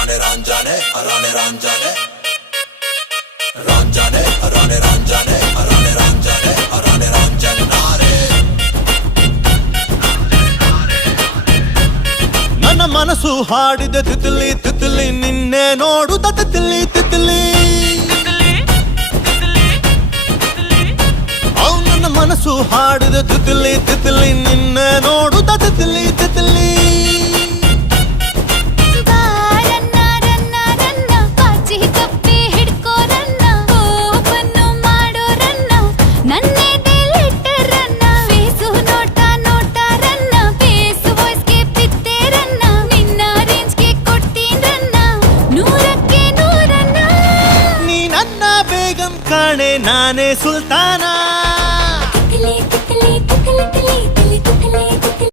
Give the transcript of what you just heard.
Arane Ranjane, Arane Ranjane, Ranjane, Arane Ranjane, Arane Ranjane, Arane Ranjane Nare. ನನ್ನ ಮನಸ್ಸು ಹಾಡಿದ ತಿತ್ಲಿ ತಿತ್ಲಿ ನಿನ್ನೆ ನೋಡುತ್ತ ತಿತ್ಲಿ ತಿತ್ಲಿ ನನ್ನ ಮನಸ್ಸು ಹಾಡಿದ ತಿತ್ಲಿ ತಿತ್ಲಿ ನಿನ್ನೆ ನೋಡುತ್ತ ತಿತ್ಲಿ ತಿತ್ಲಿ ಕಾಣೆ ನಾನೇ ಸುಲ್ತಾನ